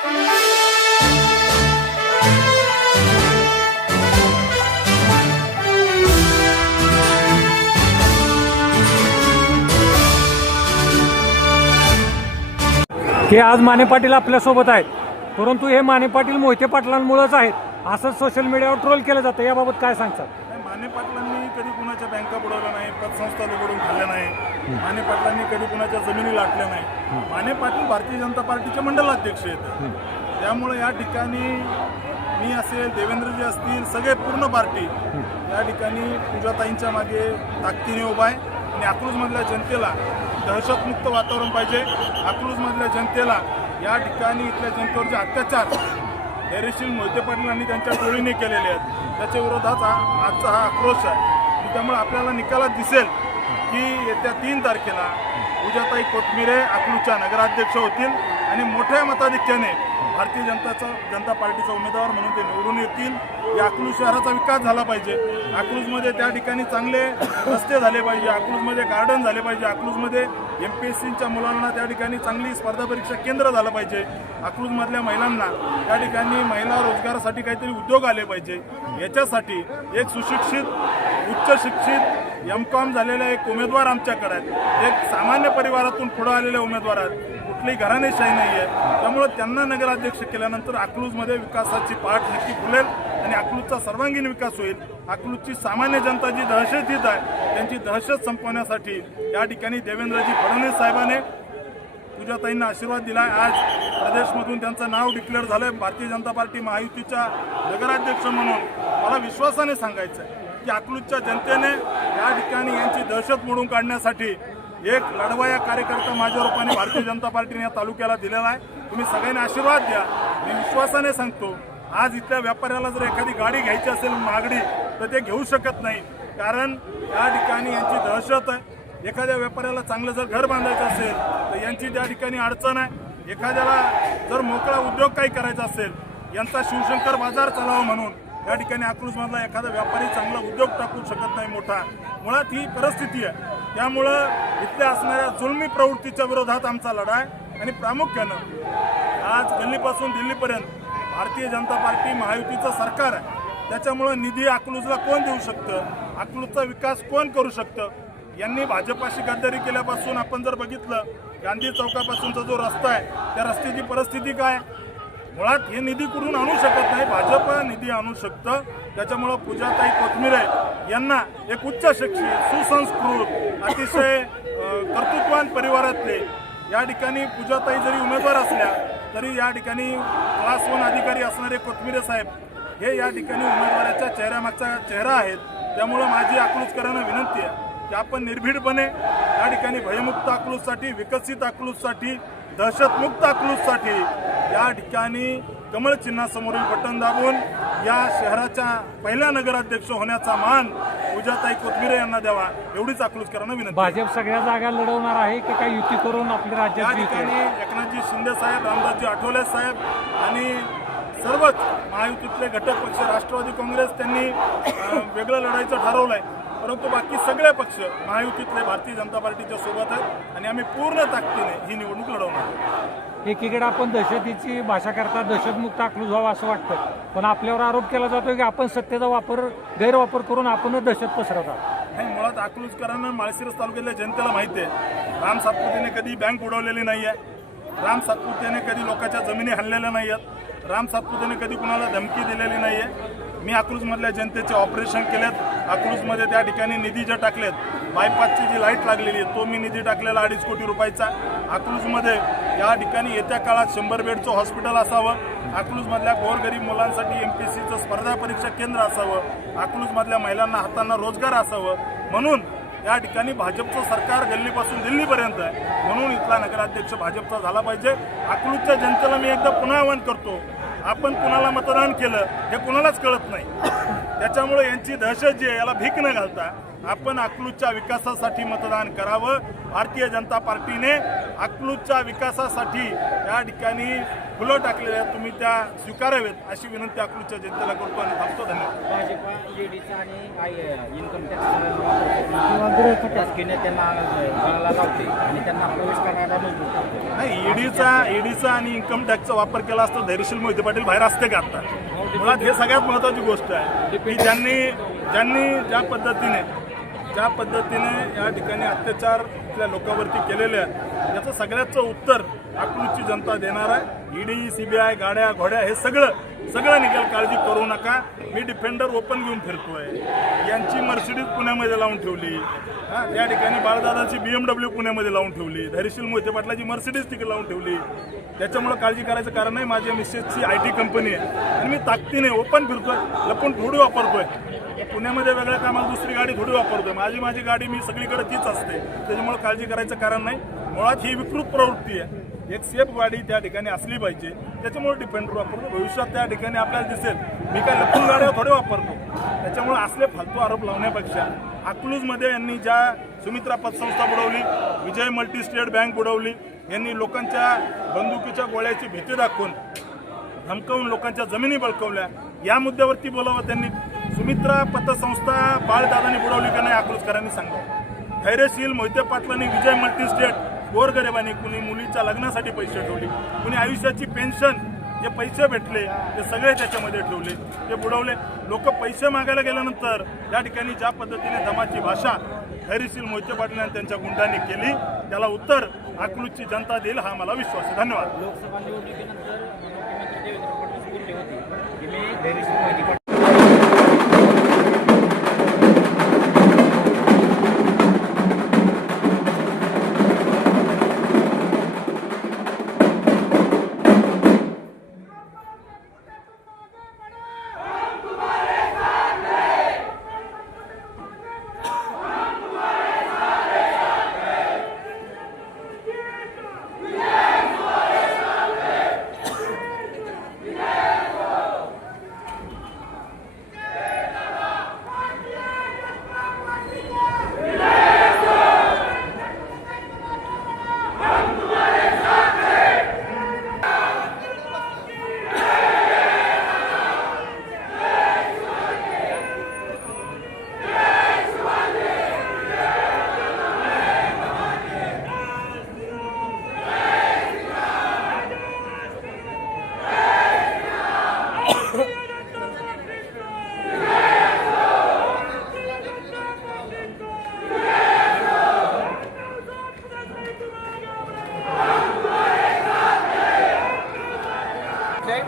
हे आज माने पाटील आपल्यासोबत आहेत. परंतु हे माने पाटील मोहिते पाटलांमुळेच आहेत. असंच सोशल मीडियावर ट्रोल केलं जातं. याबाबत काय सांगतात? माने पाटलांनी कधी कुणाच्या बँका बुडवल्या नाही पतसंस्था लुबडून खाल्ल्या नाही. माने पाटलांनी कधी कुणाच्या जमिनी लाटल्या नाही. माने पाटील भारतीय जनता पार्टीचे मंडलाध्यक्ष आहेत. त्यामुळे या ठिकाणी मी असेल देवेंद्रजी असतील सगळे पूर्ण पार्टी या ठिकाणी पूजाताईंच्या मागे ताकदीने उभा आहे. आणि अकलूजमधल्या जनतेला दहशतमुक्त वातावरण पाहिजे. अकलूजमधल्या जनतेला या ठिकाणी इथल्या जनतेवरचे अत्याचार धैर्यशील मोहिते पाटलांनी त्यांच्या टोळीने केलेले आहेत. त्याच्या विरोधात हा आजचा हा आक्रोश आहे. त्यामुळे आपल्याला निकालात दिसेल की येत्या तीन तारखेला पूजाताई कोथमिरे अकलूजच्या नगराध्यक्ष होतील आणि मोठ्या मताधिक्याने भारतीय जनताचा जनता पार्टीचा उमेदवार म्हणून ते निवडून येतील. या अकलूज शहराचा विकास झाला पाहिजे. अकलूजमध्ये त्या ठिकाणी चांगले रस्ते झाले पाहिजे. अकलूजमध्ये गार्डन झाले पाहिजे. अकलूजमध्ये एम पी एस सीच्या मुलांना त्या ठिकाणी चांगली स्पर्धा परीक्षा केंद्र झालं पाहिजे. अकलूजमधल्या महिलांना त्या ठिकाणी महिला रोजगारासाठी काहीतरी उद्योग आले पाहिजे. याच्यासाठी एक सुशिक्षित उच्च शिक्षित एम कॉम झालेले एक उमेदवार आमच्याकडे आहेत. एक सामान्य परिवारातून पुढं आलेले उमेदवार आहेत. कुठली घराणेशाही नाही आहे. त्यामुळं त्यांना नगराध्यक्ष केल्यानंतर अकलूजमध्ये विकासाची पाठ नक्की फुलेल आणि अकलूजचा सर्वांगीण विकास होईल. अकलूजची सामान्य जनता जी दहशतीत आहे त्यांची दहशत संपवण्यासाठी या ठिकाणी देवेंद्रजी फडणवीस साहेबाने पूजाताईंना आशीर्वाद दिला आहे आज प्रदेशमधून त्यांचं नाव डिक्लेअर झालंय. भारतीय जनता पार्टी महायुतीच्या नगराध्यक्ष म्हणून. मला विश्वासाने सांगायचं आहे की अकलूजच्या जनतेने या ठिकाणी यांची दहशत मोडून काढण्यासाठी एक लढवाया कार्यकर्ता माझ्या रूपाने भारतीय जनता पार्टीने या तालुक्याला दिलेला आहे. तुम्ही सगळ्यांनी आशीर्वाद द्या. मी विश्वासाने सांगतो आज इथल्या व्यापाऱ्याला जर एखादी गाडी घ्यायची असेल महागडी तर ते घेऊ शकत नाही. कारण या ठिकाणी यांची दहशत आहे. एखाद्या व्यापाऱ्याला चांगलं जर घर बांधायचं असेल तर यांची त्या ठिकाणी अडचण आहे. एखाद्याला जर मोकळा उद्योग काही करायचा असेल यांचा शिवशंकर बाजार चालावा म्हणून. या ठिकाणी अक्रूजमधला एखादा व्यापारी चांगला उद्योग टाकू शकत नाही मोठा. मुळात ही परिस्थिती आहे. त्यामुळं इथल्या असणाऱ्या जुलमी प्रवृत्तीच्या विरोधात आमचा लढा आहे. आणि प्रामुख्यानं आज गल्लीपासून दिल्लीपर्यंत भारतीय जनता पार्टी महायुतीचं सरकार आहे. त्याच्यामुळं निधी अकलूजला कोण देऊ शकतं? अकलूजचा विकास कोण करू शकतं? यांनी भाजपाशी गद्दारी केल्यापासून आपण जर बघितलं गांधी चौकापासूनचा जो रस्ता आहे त्या रस्त्याची परिस्थिती काय? मुळात हे निधी कुठून आणू शकत नाही? भाजप निधी आणू शकतं. त्याच्यामुळं पूजाताई कोथमिरे यांना एक उच्च शिक्षित सुसंस्कृत अतिशय कर्तृत्वान परिवारातले या ठिकाणी पूजाताई जरी उमेदवार असल्या तरी या ठिकाणी क्लास वन अधिकारी असणारे कोथमिरे साहेब हे या ठिकाणी उमेदवाराच्या चेहऱ्यामागचा चेहरा आहेत. त्यामुळं माझी अकलूजकरांना विनंती आहे की आपण निर्भीडपणे या ठिकाणी भयमुक्त आकलूससाठी विकसित अकलूजसाठी दहशतमुक्त अकलूजसाठी या ठिकाणी कमळ चिन्हासमोरील बटन दाबून या शहराच्या पहिल्या नगराध्यक्ष होण्याचा मान पूजाताई कोथमिरे यांना द्यावा एवढीच अकलूजकरांना विनंती. भाजप सगळ्या जागा लढवणार आहे की काय युती करून आपल्या राज्यात युती ठिकाणी एकनाथजी शिंदे साहेब रामदासजी आठवले साहेब आणि सर्वच महायुतीतले घटक पक्ष राष्ट्रवादी काँग्रेस त्यांनी वेगळं लढायचं ठरवलं आहे परंतु बाकी सगळे पक्ष महायुतीतले भारतीय जनता पार्टीच्या सोबत आहेत आणि आम्ही पूर्ण ताकदीने ही निवडणूक लढवणार. एकीकडे आपण दहशतीची भाषा करता दहशतमुक्त अकलूज व्हावं असं वाटतं. पण आपल्यावर आरोप केला जातो की आपण सत्तेचा वापर गैरवापर करून आपणच दहशत पसरत आहोत. नाही मुळात अकलूजकरांना माळशिरस तालुक्यातल्या जनतेला माहिती आहे. राम सातपुतेने कधी बँक बुडवलेली नाही आहे. राम सातपुतेने कधी लोकांच्या जमिनी हल्लेल्या नाही आहेत. राम सातपुतेने कधी कुणाला धमकी दिलेली नाही आहे. मी अकलूजमधल्या जनतेचे ऑपरेशन केलेत. अकलूजमध्ये त्या ठिकाणी निधी जे टाकलेत बायपासची जी लाइट लागलेली आहे तो मी निधी टाकलेला अडीच कोटी रुपयाचा. अकलूजमध्ये या ठिकाणी येत्या काळात शंभर बेडचं हॉस्पिटल असावं. अकलूजमधल्या गोरगरीब मुलांसाठी एम पी सीचं स्पर्धा परीक्षा केंद्र असावं. अकलूजमधल्या महिलांना हातांना रोजगार असावं. म्हणून या ठिकाणी भाजपचं सरकार गल्लीपासून दिल्लीपर्यंत आहे. म्हणून इथला नगराध्यक्ष भाजपचा झाला पाहिजे. अकलूजच्या जनतेला मी एकदा पुन्हा आवाहन करतो. आपण कुणाला मतदान केलं हे कुणालाच कळत नाही. त्याच्यामुळे यांची दहशत जी आहे याला भीक न घालता आपण अकलूजच्या विकासासाठी मतदान करावं. भारतीय जनता पार्टीने अकलूजच्या विकासासाठी या ठिकाणी फुलं टाकलेल्या आहेत. तुम्ही त्या स्वीकारावेत अशी विनंती अकलूजच्या जनतेला करतो आणि थांबतो. धन्यवाद. भाजपा ईडीचा नाही ईडीचा ईडीचा आणि इन्कम टॅक्सचा वापर केला असता धैर्यशील मोहिते पाटील बाहेर असते का आता? मुळात हे सगळ्यात महत्वाची गोष्ट आहे की ज्यांनी ज्यांनी ज्या पद्धतीने ज्या पद्धतीने या ठिकाणी अत्याचार इथल्या लोकांवरती केलेले याचं सगळ्याचं उत्तर अकलूजची जनता देणार आहे. ईडी सीबीआय गाड्या घोड्या हे सगळं सगळं निघेल काळजी करू नका. मी डिफेंडर ओपन घेऊन फिरतोय. यांची मर्सिडीज पुण्यामध्ये लावून ठेवली. हां या ठिकाणी बाळदादाची बीएमडब्ल्यू पुण्यामध्ये लावून ठेवली. धैर्यशील मोहिते पाटलाची मर्सिडीज तिकडे लावून ठेवली. त्याच्यामुळे काळजी करायचं कारण नाही. माझ्या मिसेसची आय टी कंपनी आहे. आणि मी ताकदीने ओपन फिरतोय. लपून थोडी वापरतोय. पुण्यामध्ये वेगळ्या कामाला दुसरी गाडी थोडी वापरतोय. माझी माझी गाडी मी सगळीकडे तीच असते. त्याच्यामुळे काळजी करायचं कारण नाही. मुळात ही विकृत प्रवृत्ती आहे. एक सेफ गाडी त्या ठिकाणी असली पाहिजे. त्याच्यामुळे डिपेंडर वापरतो भविष्यात त्या ठिकाणी आपल्याला दिसेल. मी काय लपून गाड्या थोडे वापरतो. त्याच्यामुळे असले फालतू आरोप लावण्यापेक्षा अकलूजमध्ये यांनी ज्या सुमित्रा पतसंस्था बुडवली विजय मल्टी स्टेट बँक बुडवली यांनी लोकांच्या बंदुकीच्या गोळ्याची भीती दाखवून धमकवून लोकांच्या जमिनी बळकवल्या या मुद्द्यावरती बोलावं त्यांनी. सुमित्रा पतसंस्था बाळदादांनी बुडवली का नाही अकलूजकरांनी सांगा धैर्यशील मोहिते पाटलांनी विजय मल्टी स्टेट गोरगरिबांनी कुणी मुलीच्या लग्नासाठी पैसे ठेवले कुणी आयुष्याची पेन्शन जे पैसे भेटले ते सगळे त्याच्यामध्ये ठेवले ते बुडवले. लोक पैसे मागायला गेल्यानंतर या ठिकाणी ज्या पद्धतीने दमाची भाषा धैर्यशील मोहिते पाटील आणि त्यांच्या गुंडांनी केली त्याला उत्तर अकलूजची जनता देईल हा मला विश्वास आहे. धन्यवाद. लोकसभा निवडणुकीनंतर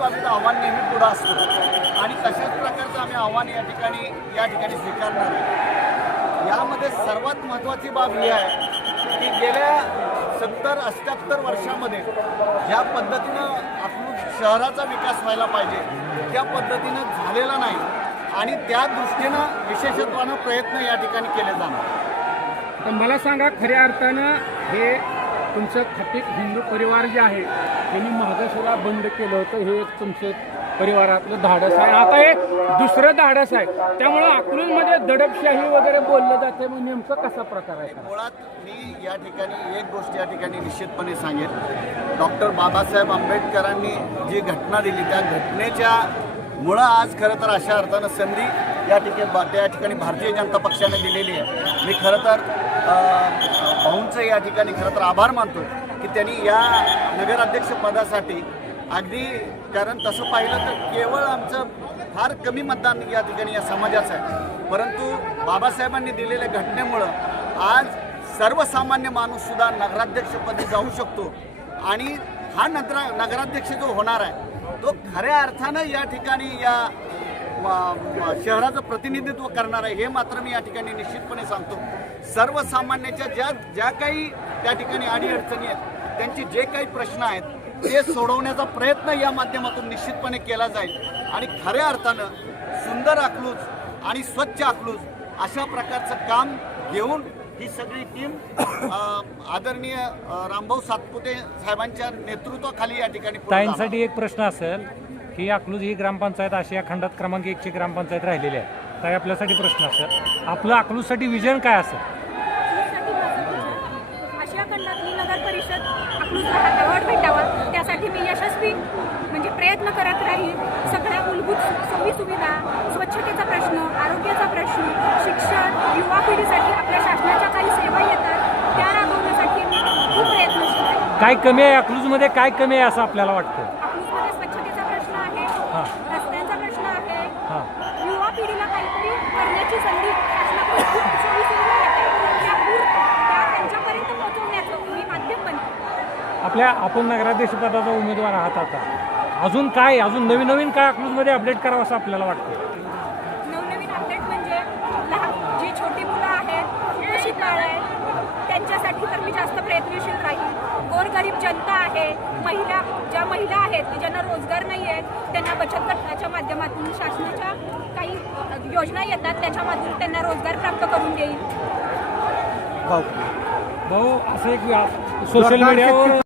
कुठल्याही बाबतीत आव्हान नेहमी पुढं असतं. आणि तशाच प्रकारचं आम्ही आव्हान या ठिकाणी या ठिकाणी स्वीकारणार आहे यामध्ये सर्वात महत्त्वाची बाब ही आहे की गेल्या सत्तर अष्ट्याहत्तर वर्षामध्ये ज्या पद्धतीनं आपण शहराचा विकास व्हायला पाहिजे त्या पद्धतीनं झालेला नाही आणि त्या दृष्टीनं विशेषत्वानं प्रयत्न या ठिकाणी केले जाणार. तर मला सांगा खऱ्या अर्थानं हे तुमचं खटिक हिंदू परिवार जे आहे त्यांनी महागासुरा बंद केलं होतं. हे एक तुमचं परिवारातलं धाडस आहे. आता हे दुसरं धाडस आहे. त्यामुळं अकलूजमध्ये दडपशाही वगैरे बोललं जाते. मग नेमकं कसा प्रकार आहे? मुळात मी या ठिकाणी एक गोष्ट या ठिकाणी निश्चितपणे सांगेन. डॉक्टर बाबासाहेब आंबेडकरांनी जी घटना दिली त्या घटनेच्या मुळं आज खरं तर अशा अर्थानं संधी या ठिकाणी त्या ठिकाणी भारतीय जनता पक्षाने दिलेली आहे. मी खरं तर भाऊंचं या ठिकाणी खरं तर आभार मानतो की त्यांनी या नगराध्यक्षपदासाठी अगदी कारण तसं पाहिलं तर केवळ आमचं फार कमी मतदान या ठिकाणी या समाजाचं आहे. परंतु बाबासाहेबांनी दिलेल्या घटनेमुळं आज सर्वसामान्य माणूससुद्धा नगराध्यक्षपदी जाऊ शकतो. आणि हा नगरा नगराध्यक्ष जो होणार आहे तो खऱ्या अर्थानं या ठिकाणी या शहराचं प्रतिनिधित्व करणार आहे हे मात्र मी या ठिकाणी निश्चितपणे सांगतो. सर्वसामान्याच्या ज्या ज्या काही त्या ठिकाणी अडीअडचणी आहेत त्यांचे जे काही प्रश्न आहेत ते सोडवण्याचा प्रयत्न या माध्यमातून निश्चितपणे केला जाईल. आणि खऱ्या अर्थानं सुंदर अकलूज आणि स्वच्छ अकलूज अशा प्रकारचं काम घेऊन ही सगळी टीम आदरणीय रामभाऊ सातपुते साहेबांच्या नेतृत्वाखाली या ठिकाणी. ताईंसाठी एक प्रश्न असेल की अकलूज ही ग्रामपंचायत आशिया खंडात क्रमांक एकची ग्रामपंचायत राहिलेली आहे. ताई आपल्यासाठी प्रश्न असेल आपलं अकलूजसाठी विजन काय असेल? परिषद अवॉर्ड भेटावा. त्यासाठी मी यशस्वी म्हणजे प्रयत्न करत राहील सगळ्या मूलभूत सोयी सुविधा स्वच्छतेचा प्रश्न आरोग्याचा प्रश्न शिक्षण युवा पिढीसाठी आपल्या शासनाच्या काही सेवा येतात त्या राबवण्यासाठी मी खूप प्रयत्नशील आहे. काय कमी आहे अकलूजमध्ये काय कमी आहे असं आपल्याला वाटतं अकलूजमध्ये स्वच्छतेचा प्रश्न आहे हां रस्त्यांचा प्रश्न आहे हां युवा पिढीला काहीतरी करण्याची संधी शासनाकडून खूप सोयी सुविधा येतात त्या पूर त्या त्यांच्यापर्यंत पोहोचवण्याचं मी माध्यम बनते आपल्या आपण नगराध्यक्ष पदाचा उमेदवार आहात आता. अजून काय अजून नवीन नवीन काय अकलूजमध्ये अपडेट करावं असं आपल्याला वाटतं? नवनवीन अपडेट म्हणजे लहान जी छोटी मुलं आहेत कुपोषित बाळ आहेत त्यांच्यासाठी तर मी जास्त प्रयत्नशील राहील गोरगरीब जनता आहे महिला ज्या महिला आहेत की ज्यांना रोजगार नाही आहेत त्यांना बचत गटाच्या माध्यमातून शासनाच्या काही योजना येतात त्याच्यामधून त्यांना रोजगार प्राप्त करून देईल भाऊ असं एक सोशल मीडियावर